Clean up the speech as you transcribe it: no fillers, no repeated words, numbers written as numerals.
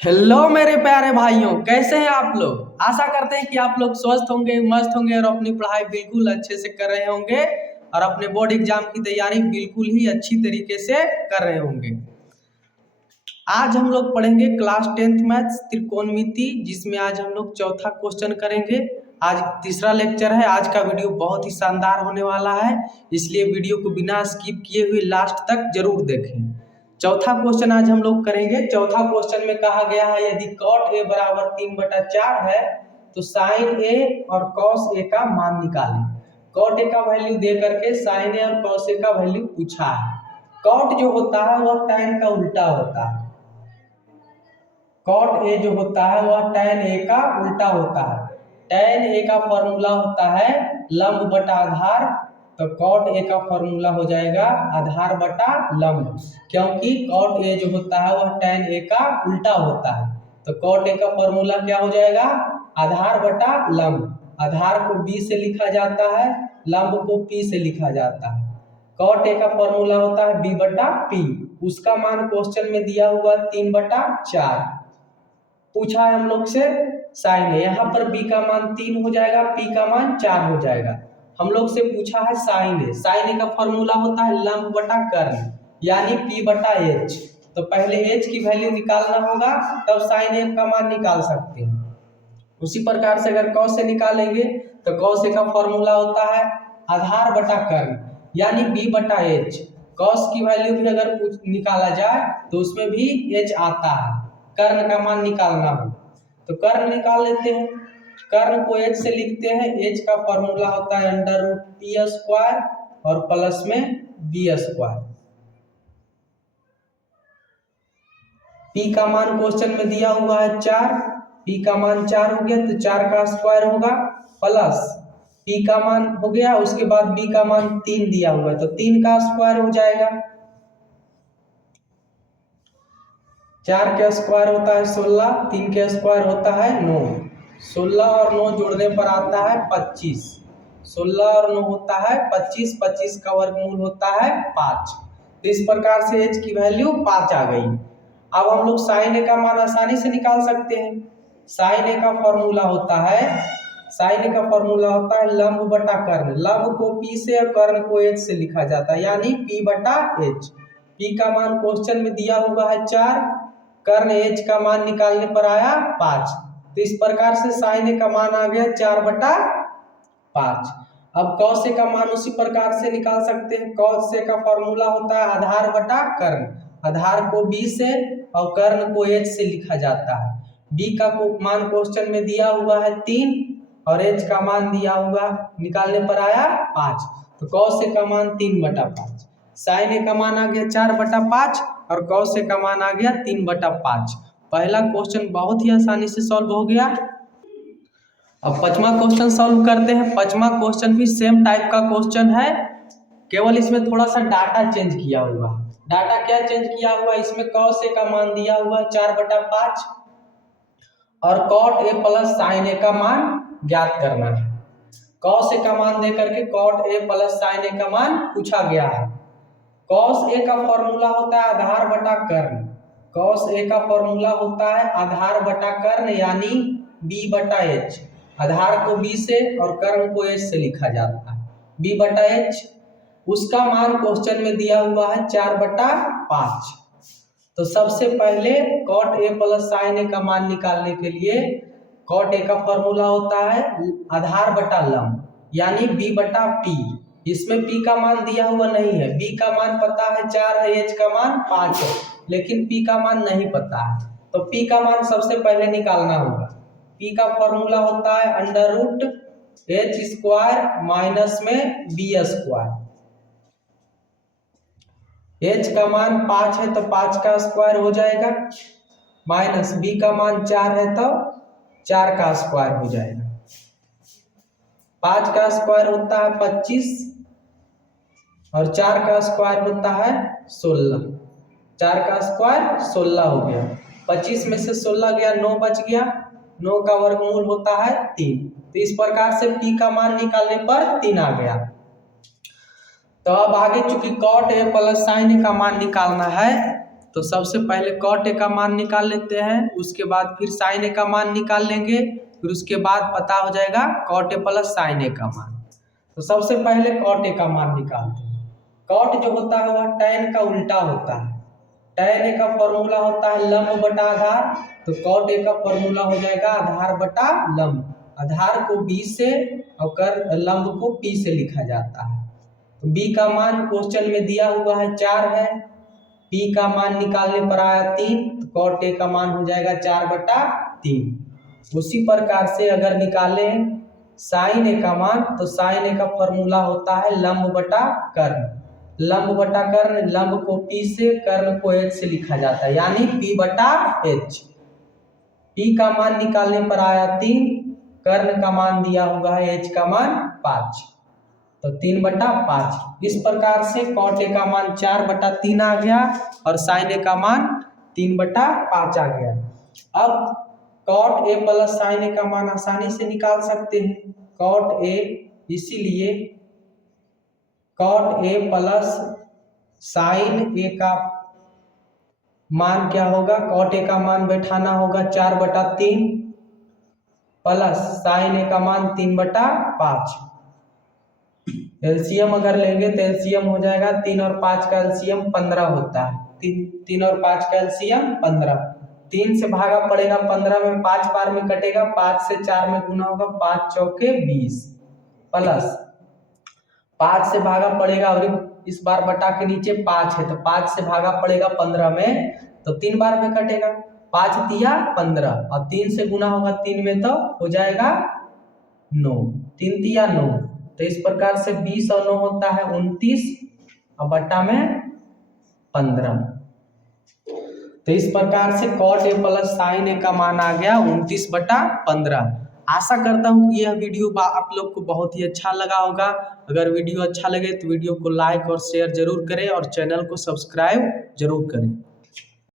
Hello मेरे प्यारे भाइयों, कैसे हैं आप लोग। आशा करते हैं कि आप लोग स्वस्थ होंगे, मस्त होंगे और अपनी पढ़ाई बिल्कुल अच्छे से कर रहे होंगे और अपने बोर्ड एग्जाम की तैयारी बिल्कुल ही अच्छी तरीके से कर रहे होंगे। आज हम लोग पढ़ेंगे क्लास 10th मैथ्स त्रिकोणमिति, जिसमें आज हम लोग चौथा क्वेश्चन करेंगे। आज तीसरा लेक्चर है। आज का वीडियो बहुत ही शानदार होने वाला है, इसलिए वीडियो को बिना स्किप किए हुए लास्ट तक जरूर देखें। चौथा क्वेश्चन आज हम लोग करेंगे। चौथा क्वेश्चन में कहा गया है यदि cot a बराबर 3/4 है तो sin a और cos a का मान निकालें। cot a का वैल्यू दे करके sin a और cos a का वैल्यू पूछा है। cot जो होता है वह tan का उल्टा होता है। cot a जो होता है वह tan a का उल्टा होता है। tan a का फॉर्मूला होता है लंब बटा आधार, तो cot a का फॉर्मूला हो जाएगा आधार बटा लंब, क्योंकि cot a जो होता है वह tan a का उल्टा होता है। तो cot a का फॉर्मूला क्या हो जाएगा, आधार बटा लंब। आधार को b से लिखा जाता है, लंब को p से लिखा जाता है। cot a का फॉर्मूला होता है b बटा p, उसका मान क्वेश्चन में दिया हुआ 3/4 पूछा है हम लोग से। साइन है, यहाँ पर b का मान 3 हो जाएगा, p का मान 4 हो जाएगा। हम लोग से पूछा है साइन है। साइन ए का फॉर्मूला होता है लंब बटा कर्ण, यानी p बटा h। तो पहले h की वैल्यू निकालना होगा, तब साइन ए का मान निकाल सकते हैं। उसी प्रकार से अगर cos से निकालेंगे तो cos ए का फॉर्मूला होता है आधार बटा कर्ण, यानी b बटा h। cos की वैल्यू भी अगर निकाला जाए तो उसमें भी h आता है। कर्ण का मान निकालना हो तो कर्ण निकाल लेते हैं। कर्ण को h से लिखते हैं, h का फॉर्मूला होता है √p² और प्लस में b²। p का मान क्वेश्चन में दिया हुआ है 4, p का मान 4 हो गया तो 4 का स्क्वायर होगा, प्लस p का मान हो गया, उसके बाद b का मान 3 दिया हुआ है तो 3 का स्क्वायर हो जाएगा। 4 के स्क्वायर होता है 16, 3 के स्क्वायर होता है 9। 16 और 9 जोड़ने पर आता है 25। 16 और 9 होता है 25, 25 का वर्गमूल होता है 5। तो इस प्रकार से h की वैल्यू 5 आ गई। अब हम लोग साइन ए का मान आसानी से निकाल सकते हैं। साइन ए का फॉर्मूला होता है, साइन ए का फॉर्मूला होता है लंब बटा कर्ण। लंब को p से और कर्ण को h से लिखा जाता है, यानी p बटा h। p का मान क्वेश्चन में दिया हुआ है 4, कर्ण h का मान निकालने पर आया 5। तो इस प्रकार से साइन ए का मान आ गया 4/5। अब cos a का मान उसी प्रकार से निकाल सकते हैं। cos a का फॉर्मूला होता है आधार बटा कर्ण। आधार को b से और कर्ण को h से लिखा जाता है। b का मान क्वेश्चन में दिया हुआ है 3 और h का मान दिया हुआ निकालने पर आया 5, तो cos a का मान 3/5। साइन ए का मान आ गया 4/5 और cos a का मान आ गया 3/5। पहला क्वेश्चन बहुत ही आसानी से सॉल्व हो गया। अब पांचवा क्वेश्चन सॉल्व करते हैं। पांचवा क्वेश्चन भी सेम टाइप का क्वेश्चन है, केवल इसमें थोड़ा सा डाटा चेंज किया हुआ। डाटा क्या चेंज किया हुआ, इसमें cos a का मान दिया हुआ है 4/5 और cot a plus sin a का मान ज्ञात करना है। cos a का मान दे करके cot a plus sin a का मान पूछा गया है। cos a का फॉर्मूला होता है आधार बटा कर्ण। cos a का फॉर्मूला होता है आधार बटा कर्ण, यानी b बटा h। आधार को b से और कर्ण को h से लिखा जाता है, b बटा h। उसका मान क्वेश्चन में दिया हुआ है 4/5। तो सबसे पहले cot a plus sin a का मान निकालने के लिए cot a का फॉर्मूला होता है आधार बटा लंब, यानी b बटा p। इसमें p का मान दिया हुआ नहीं है, b का मान पता है 4 है, h का मान 5 है, लेकिन p का मान नहीं पता है। तो p का मान सबसे पहले निकालना होगा। p का फॉर्मूला होता है √h² माइनस में b²। h का मान 5 है तो 5 का स्क्वायर हो जाएगा, माइनस b का मान 4 है तो 4 का स्क्वायर हो जाएगा। 5 का स्क्वायर होता है 25 और 4 का स्क्वायर होता है 16। 4 का स्क्वायर 16 हो गया, 25 में से 16 गया 9 बच गया, 9 का वर्गमूल होता है 3। तो इस प्रकार से p का मान निकालने पर 3 आ गया। तो अब आगे चूंकि cot a plus sin a का मान निकालना है तो सबसे पहले कॉट ए का मान निकाल लेते हैं, उसके बाद फिर साइन ए का मान निकाल लेंगे, फिर उसके बाद पता हो जाएगा कॉट ए प्लस साइन ए का मान। तो सबसे पहले कॉट ए का मान निकालते हैं। कॉट जो होता है वह टैन का उल्टा होता है। टैन ए का फॉर्मूला होता है लंब बटा आधार, तो कॉट ए का फॉर्मूला हो जाएगा आधार बटा लंब। आधार को b से और लंब को p से लिखा जाता है। तो b का मान क्वेश्चन में दिया हुआ है 4 है, p का मान निकालने पर आया 3, तो कॉट ए का मान हो जाएगा 4/3। उसी प्रकार से अगर निकालें साइन ए का मान, तो साइन ए का फॉर्मूला होता है लंब बटा कर्ण। लंब बटा कर्ण, लंब को p से कर्ण को h से लिखा जाता है, यानी p/h। p का मान निकालने पर आया 3, कर्ण का मान दिया हुआ है h का मान 5, तो 3/5। इस प्रकार से कॉट ए का मान 4/3 आ गया और साइन ए का मान 3/5 आ गया। अब कॉट ए प्लस साइन ए का मान आसानी से निकाल सकते हैं। कॉट ए, इसीलिए कॉट ए प्लस साइन ए का मान क्या होगा, कॉट ए का मान बैठाना होगा 4/3 प्लस साइन ए का मान 3/5। एलसीएम अगर लेंगे तो एलसीएम हो जाएगा 3 और 5 का एलसीएम 15 होता है। 3 और 5 का एलसीएम 15। 3 से भागा पड़ेगा 15 में, 5 बार में कटेगा, 5 से 4 में गुना होगा, 5 चौके 20 प्लस 5 से भागा पड़ेगा और इस बार बटा के नीचे 5 है, तो 5 से भागा पड़ेगा 15 में, तो 3 बार में कटेगा, 5 तिया 15 और 3 से गुना होगा 3 में, तो हो जाएगा 9, 3 तिया 9। तो इस प्रकार से 20 और 9 होता है 29 और बटा में 15। तो इस प्रकार से कॉट ए प्लस साइन ए का मान आ गया 29/15। आशा करता हूँ कि यह वीडियो आप लोग को बहुत ही अच्छा लगा होगा। अगर वीडियो अच्छा लगे तो वीडियो को लाइक और शेयर जरूर करें और चैनल को सब्सक्राइब जरूर करें।